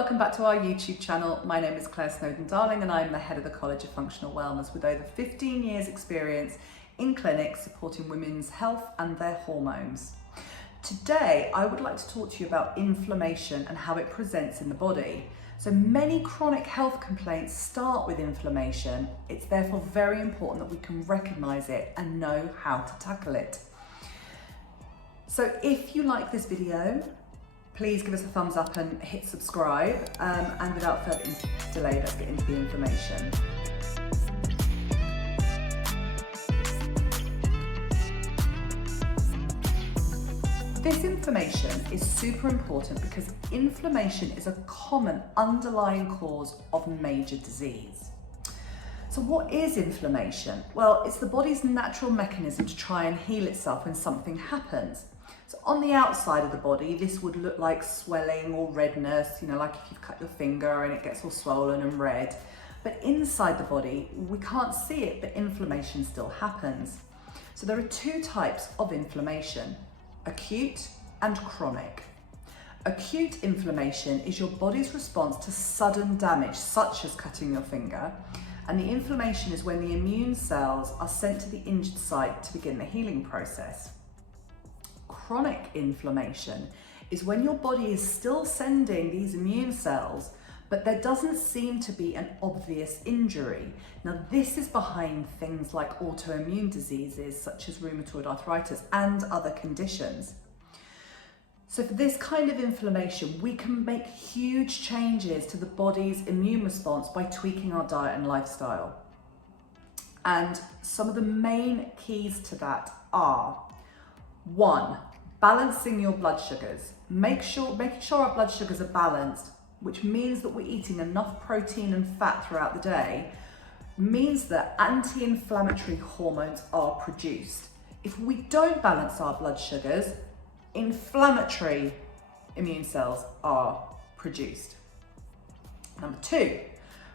welcome back to our YouTube channel. My name is Claire Snowden-Darling and I'm the head of the College of Functional Wellness with over 15 years experience in clinics supporting women's health and their hormones. Today, I would like to talk to you about inflammation and how it presents in the body. So many chronic health complaints start with inflammation. It's therefore very important that we can recognize it and know how to tackle it. So if you like this video, please give us a thumbs up and hit subscribe. And without further delay, let's get into the information. This information is super important because inflammation is a common underlying cause of major disease. So what is inflammation? Well, it's the body's natural mechanism to try and heal itself when something happens. So on the outside of the body, this would look like swelling or redness, like if you've cut your finger and it gets all swollen and red. But inside the body, we can't see it, but inflammation still happens. So there are two types of inflammation: acute and chronic. Acute inflammation is your body's response to sudden damage, such as cutting your finger, and the inflammation is when the immune cells are sent to the injured site to begin the healing process. Chronic inflammation is when your body is still sending these immune cells, but there doesn't seem to be an obvious injury. Now, this is behind things like autoimmune diseases such as rheumatoid arthritis and other conditions. So for this kind of inflammation, we can make huge changes to the body's immune response by tweaking our diet and lifestyle. And some of the main keys to that are: 1, balancing your blood sugars. Making sure our blood sugars are balanced, which means that we're eating enough protein and fat throughout the day, means that anti-inflammatory hormones are produced. If we don't balance our blood sugars, inflammatory immune cells are produced. Number 2,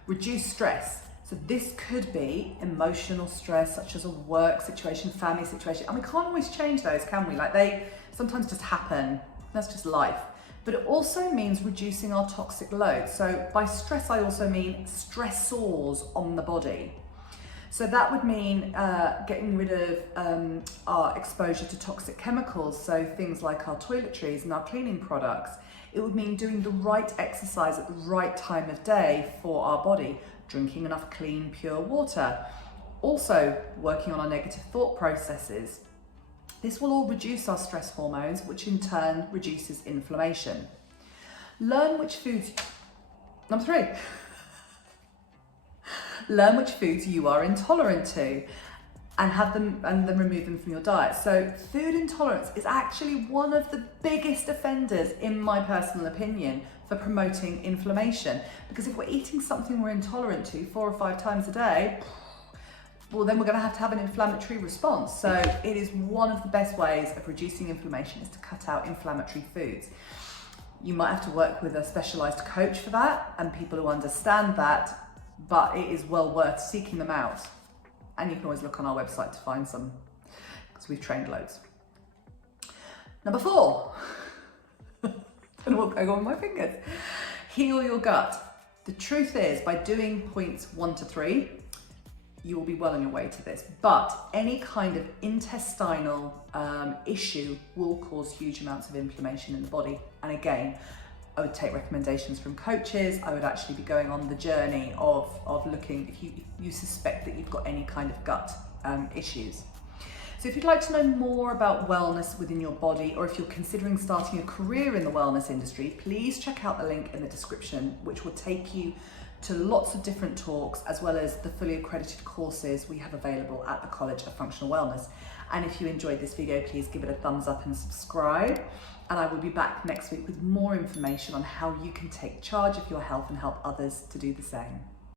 reduce stress. So this could be emotional stress, such as a work situation, family situation, and we can't always change those, can we? Like, they sometimes just happen. That's just life. But it also means reducing our toxic load. So by stress, I also mean stressors on the body. So that would mean getting rid of our exposure to toxic chemicals, so things like our toiletries and our cleaning products. It would mean doing the right exercise at the right time of day for our body, drinking enough clean, pure water. Also, working on our negative thought processes. This will all reduce our stress hormones, which in turn reduces inflammation. Learn which foods... Number 3. Learn which foods you are intolerant to and then remove them from your diet. So food intolerance is actually one of the biggest offenders, in my personal opinion, for promoting inflammation. Because if we're eating something we're intolerant to 4 or 5 times a day, well, then we're going to have an inflammatory response. So it is one of the best ways of reducing inflammation is to cut out inflammatory foods. You might have to work with a specialized coach for that and people who understand that, but it is well worth seeking them out. And you can always look on our website to find some, because we've trained loads. Number 4, I don't know what's going on with my fingers. Heal your gut. The truth is, by doing points 1 to 3, you will be well on your way to this. But any kind of intestinal issue will cause huge amounts of inflammation in the body. And again, I would take recommendations from coaches. I would actually be going on the journey of looking if you suspect that you've got any kind of gut issues. So if you'd like to know more about wellness within your body, or if you're considering starting a career in the wellness industry, please check out the link in the description, which will take you to lots of different talks, as well as the fully accredited courses we have available at the College of Functional Wellness. And if you enjoyed this video, please give it a thumbs up and subscribe. And I will be back next week with more information on how you can take charge of your health and help others to do the same.